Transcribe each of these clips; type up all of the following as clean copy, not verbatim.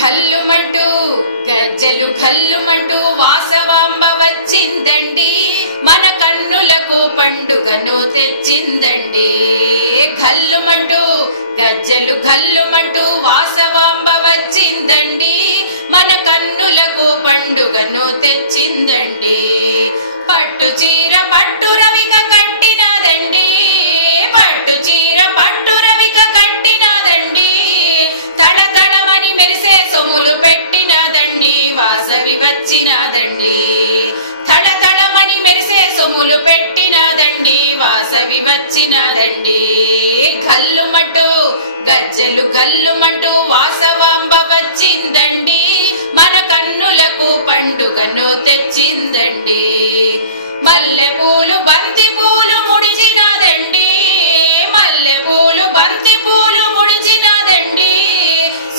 ఘల్లుమంటూ గజ్జలు ఘల్లుమంటూ వాసవాంబ వచ్చిందండి, మన కన్నులకు పండుగను తెచ్చిందండి. ఘల్లుమంటూ గజ్జలు ఘల్లుమంటూ వాసవాంబ వచ్చిందండి, మన కన్నులకు పండుగను తెచ్చిందండి. పట్టు చీర పట్టు రవిక కట్టినదండి, పట్టు చీర పట్టు రవిక కట్టినదండి, తడతడమని మెరిసే సొమ్ములు పెట్టినదండి, వాసవి వచ్చినదండి. తడతడమని మెరిసే సొమ్ములు పెట్టినదండి, వాసవి వచ్చినదండి. ఘల్లుమంటూ గజ్జలు ఘల్లుమంటూ వాసవాంబ వచ్చిందండి, మన కన్నులకు పండుగను తెచ్చిందండి. మల్లె పూలు బంతి పూలు ముడిచినదండి, మల్లె పూలు బంతి పూలు ముడిచినదండి,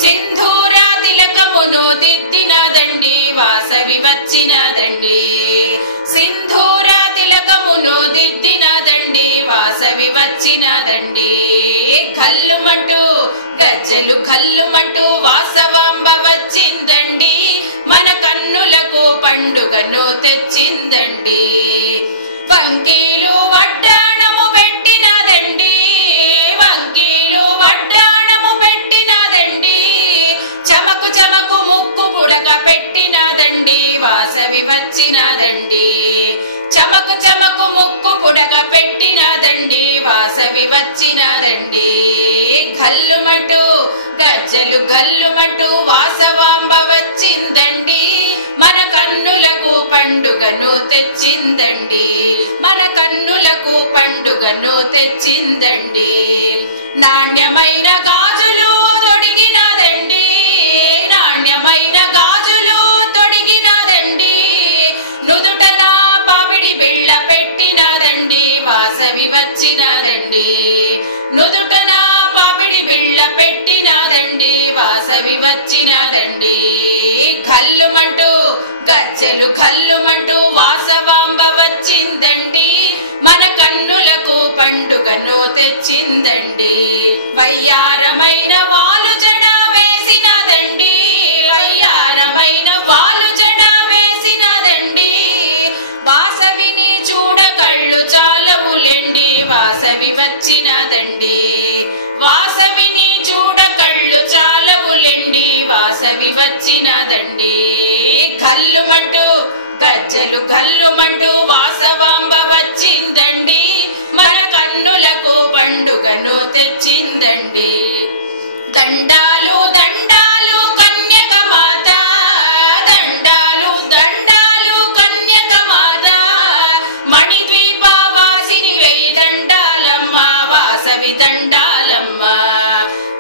సింధూర తిలకమును దిద్దినదండి, వాసవి వచ్చినదండి. సింధూర తిలకమును దిద్దినదండి, వాసవి వచ్చినదండి. ఘల్లుమంటూ గజ్జలు ఘల్లుమంటూ వాసవాంబ వచ్చిందండి, మన కన్నులకు పండుగను తెచ్చిందండి. వంకీలు వడ్డాణము పెట్టినదండి, వంకీలు వడ్డాణము పెట్టినదండి, చమకు చమకు ముక్కు పుడక పెట్టినదండి, వాసవి వచ్చినదండి. చమకు చమకు ముక్కు పుడక పెట్టినదండి, వాసవి వచ్చినదండి. ఘల్లుమంటూ గజ్జలు ఘల్లుమంటూ వాసవాంబ వచ్చిందండి, మన కన్నులకు పండుగను తెచ్చిందండి, మన కన్నులకు పండుగను తెచ్చిందండి. నాణ్యమైన గాజులు తొడిగినదండి, నాణ్యమైన గాజులు తొడిగినదండి, నుదుటన పాపిడి బిళ్ళ పెట్టినదండి, వాసవి వచ్చినదండి. నుదుటన పాపిడి బిళ్ళ పెట్టినదండి, వాసవి వచ్చినదండి. ఘల్లుమంటూ గజ్జలు ఘల్లుమంటూ వాసవాంబ వచ్చిందండి, మన కన్నులకు పండుగను తెచ్చిందండి. వయ్యారమైన వాలు జడ వేసినదండి, వయ్యారమైన వాలు జడ వేసినదండి, వాసవిని చూడ కళ్ళు చాలవులెండి, వాసవి వచ్చినదండి. వాసవిని చూడ కళ్ళు చాలవులెండి, వాసవి వచ్చినదండి. ఘల్లుమంటూ గజ్జలు ఘల్లుమంటూ వాసవాంబ వచ్చిందండి, మన కన్నులకు పండుగను తెచ్చిందండి. దండాలు దండాలు కన్యక మాత, దండాలు దండాలు కన్యక మాత, మణిద్వీప వాసిని వేయి దండాలమ్మ, వాసవి దండాలమ్మ.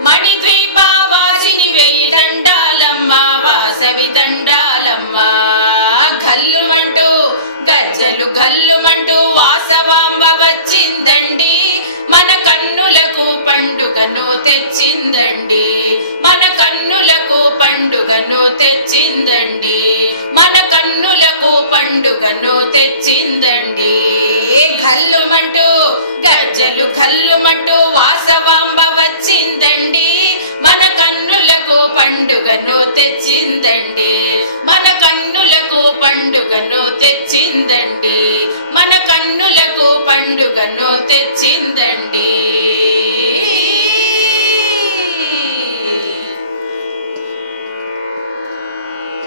మణిద్వీప వాసిని వేయి దండాలమ్మ, వాసవి దండాలమ్మ. ఘల్లుమంటూ గజ్జలు ఘల్లుమంటూ వాసవాంబ వచ్చిందండి, మన కన్నులకు పండుగను తెచ్చిందండి, మన కన్నులకు పండుగను తెచ్చిందండి, మన కన్నులకు పండుగను తెచ్చిందండి. ఘల్లుమంటూ గజ్జలు ఘల్లుమంటూ వాసవాంబ